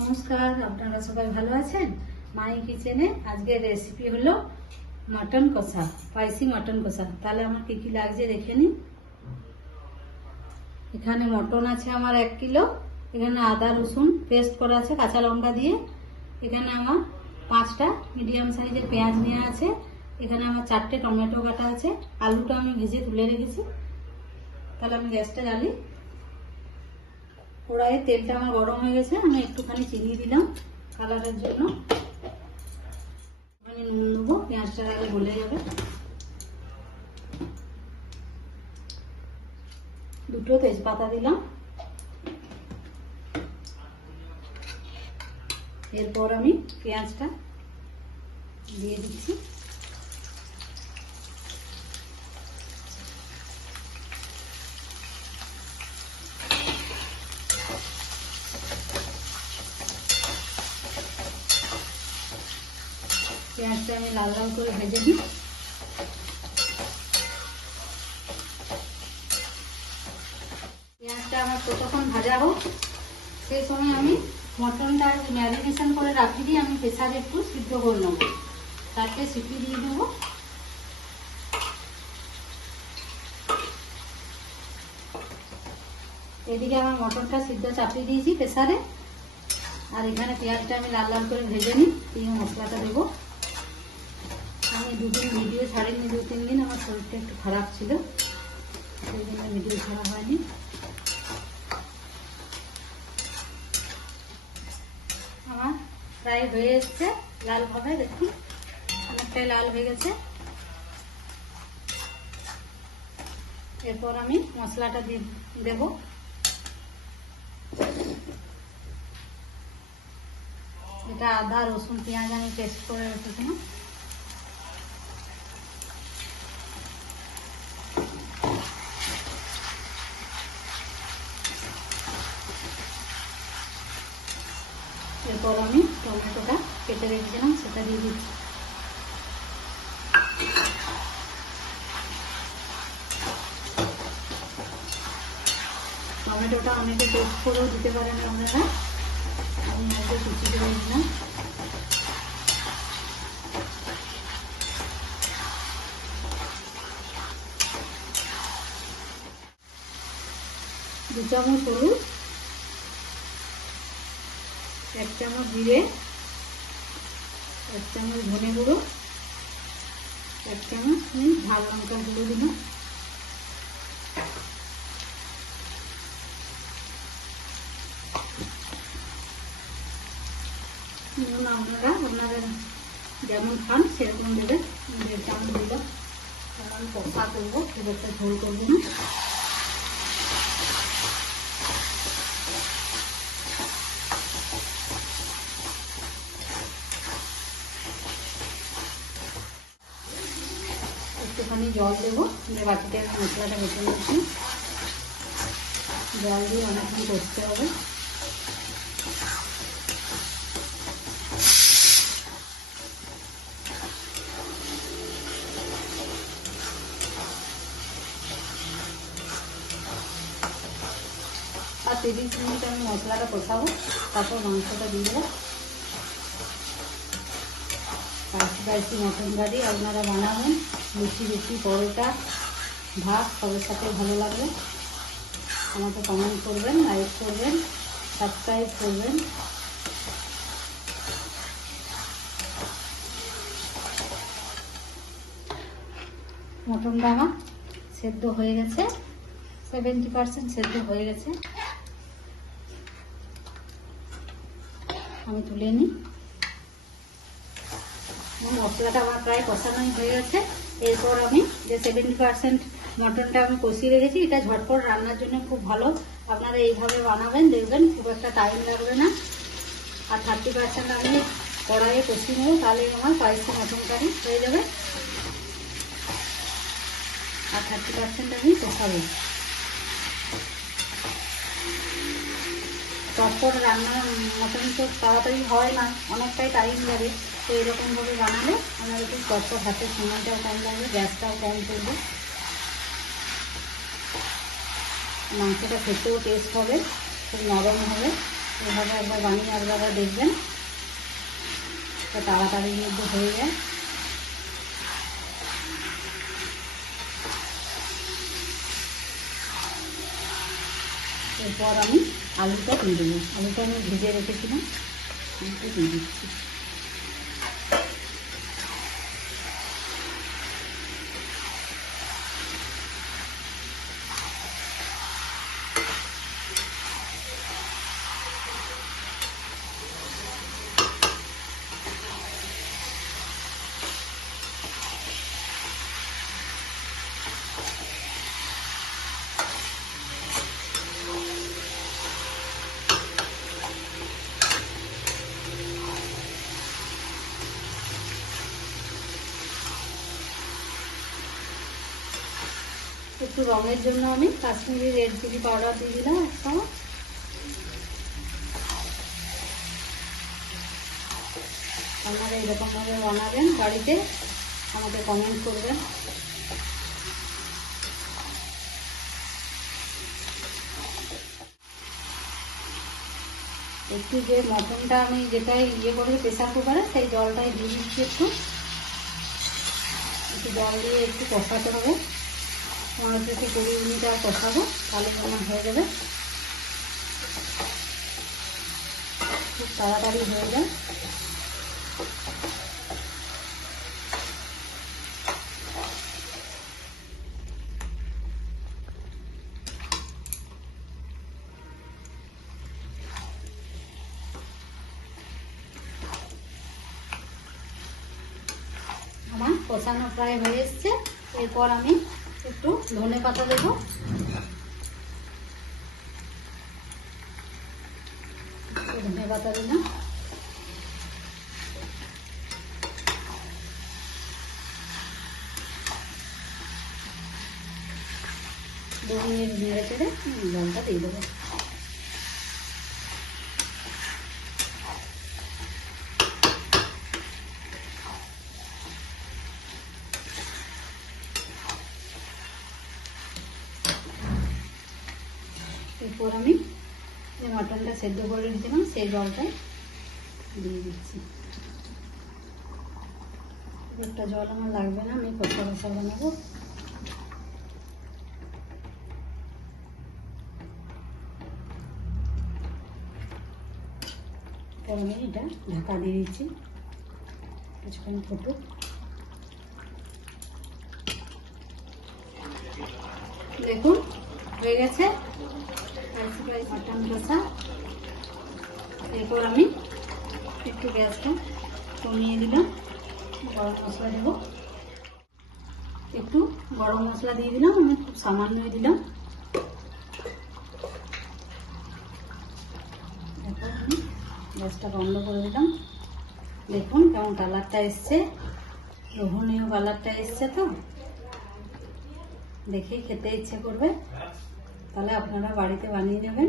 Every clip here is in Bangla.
নমস্কার, আপনারা সবাই ভালো আছেন? মাই কিচেনে আজকে রেসিপি হলো মটন কষা, স্পাইসি মটন কষা। তাহলে আমার কি কি লাগছে দেখে নিন। এখানে মটন আছে আমার 1 কিলো। এখানে আদা রসুন পেস্ট করা আছে কাঁচা লঙ্কা দিয়ে। এখানে আমার 5টা মিডিয়াম সাইজের পেঁয়াজ নেওয়া আছে। এখানে আমার 4টে টমেটো কাটা আছে। আলুটা আমি ভেজে তুলে রেখেছি। তাহলে আমি গ্যাসটা জ্বালি। কড়াইয়ে তেলটা আমার গরম হয়ে গেছে। আমি একটুখানি চিনি দিলাম কালারের জন্য। একটুখানি নুন দেবো, পেঁয়াজটা আগে গলে যাবে। 2টো তেজপাতা দিলাম। এরপর আমি পেঁয়াজটা দিয়ে দিচ্ছি। পেঁয়াজটা আমি লাল লাল করে ভেজে নিই। পেঁয়াজটা আমার কতক্ষণ ভাজা হোক, সেই সময় আমি মটনটা ম্যারিনেশন করে রাখি দিয়ে আমি প্রেসারে একটু সিদ্ধ করে নেব। 4টে সিটি দিয়ে দেবো। এদিকে আমার মটনটা সিদ্ধ চাপিয়ে দিয়েছি প্রেসারে। আর এখানে পেঁয়াজটা আমি লাল লাল করে ভেজে নিই, দিয়ে মশলাটা দেবো। আমি 2 দিন ভিডিও ছাড়িনি, 2-3 দিন আমার শরীরটা একটু খারাপ ছিল, সেই জন্য ভিডিও ছাড়া হয়নি। আমার প্রায় হয়ে এসছে লালভাবে, দেখুন অনেকটাই লাল হয়ে গেছে। এরপর আমি মশলাটা দেবো। এটা আদা রসুন পেঁয়াজ আমি পেস্ট করে রেখেছিলাম। এরপর আমি টমেটোটা কেটে রেখেছিলাম সেটা দিয়ে দিচ্ছি। টমেটোটা অনেকে পেস্ট করেও দিতে পারেন আপনারা, আমি আজকে কুচি করে দিলাম। দু চামচ হলুদ, 1 চামচ জিরে, 1 চামচ ধনে গুঁড়ো, 1 চামচ ঝাল লঙ্কার গুঁড়ো দিলাম। নুন আপনারা যেমন খান সেরকম দেবেন। 1.5 চামচ দিলাম, কারণ কষা করবো, খুব একটা ঝোল করবো না। একটুখানি জল দেবো, বাটিতে মশলাটা বেটে নিচ্ছি। জল দিয়ে অনেকক্ষণ কষতে হবে। আর 30 মিনিট আমি মশলাটা কষাবো, তারপর মাংসটা দিয়ে দেবো। স্পাইসি মটন কারি আপনারা বানাবেন, লুচি রুটি পরোটা ভাত সবার সাথে ভালো লাগবে। আমাকে কমেন্ট করবেন, লাইক করবেন, সাবস্ক্রাইব করবেন। মটনটা আমার সেদ্ধ হয়ে গেছে, 70% সেদ্ধ হয়ে গেছে। আমি তুলে নিই। মশলাটা আমার প্রায় কষানোই হয়ে গেছে। এরপর আমি যে 70% মটনটা আমি কষিয়ে রেখেছি, এটা ঝটপট রান্নার জন্য খুব ভালো। আপনারা এইভাবে বানাবেন, দেখবেন খুব একটা টাইম লাগবে না। আর 30% আমি কড়াইয়ে কষিয়ে নেবো, তাহলে আমার স্পাইসি মটন কারি হয়ে যাবে। আর 30% আমি কষাবো। চটপট রান্না মটন তো তাড়াতাড়ি হয় না, অনেকটাই টাইম লাগে। তো এরকমভাবে বানালে আমার একটু চটপট, হাতের সময়টাও কম লাগবে, গ্যাসটাও কম চলবে। মাংসটা খেতেও টেস্ট হবে, খুব নরম হবে। এভাবে একবার বানিয়ে আপনারা দেখবেন, তাড়াতাড়ির মধ্যে হয়ে যায়। এরপর আমি আলুটা দিয়ে দেবো। আলুটা আমি ভিজে রেখেছিলাম, আলুটা দিয়ে দিচ্ছি। একটু রঙের জন্য আমি কাশ্মীরি রেড চিলি পাউডার দিয়ে দিলাম এক চামচ। আপনারা এইরকমভাবে বানাবেন বাড়িতে, আমাকে কমেন্ট করবেন। একটু যে মটনটা আমি যেটাই করে প্রেসার কুকারে, সেই জলটাই দিয়ে দিচ্ছি। একটু জল দিয়ে একটু কষাতে হবে, 15-20 মিনিট আর কষাবো, তাহলে আমার হয়ে যাবে। খুব তাড়াতাড়ি হয়ে যায়। আমার কষানো প্রায় হয়ে এসছে। এরপর আমি একটু ধনে পাতা দেবো। ধনে পাতা দিলাম। দু মিনিট নেড়ে চেড়ে জলটা দিয়ে দেবো। এরপর আমি যে মটনটা সেদ্ধ করে রেখেছিলাম সেই জলটা দিয়ে দিচ্ছি। একটা জল আমার লাগবে না, আমি কষা কষা বানাবো। আমি এটা ঢাকা দিয়ে দিচ্ছি, কিছুক্ষণ ফুটুক। দেখুন হয়ে গেছে মাটন কষা। এরপর আমি একটু গ্যাসটা কমিয়ে দিলাম, গরম মশলা দেব। একটু গরম মশলা দিয়ে দিলাম, আমি খুব সামান্যই দিলাম। এরপর আমি গ্যাসটা বন্ধ করে দিলাম। দেখুন কেমন কালারটা এসছে, লোভনীয় কালারটা এসছে। তো দেখেই খেতে ইচ্ছে করবে, তাহলে আপনারা বাড়িতে বানিয়ে নেবেন।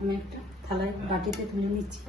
আমি একটা থালায় বাটিতে তুলে নিচ্ছি।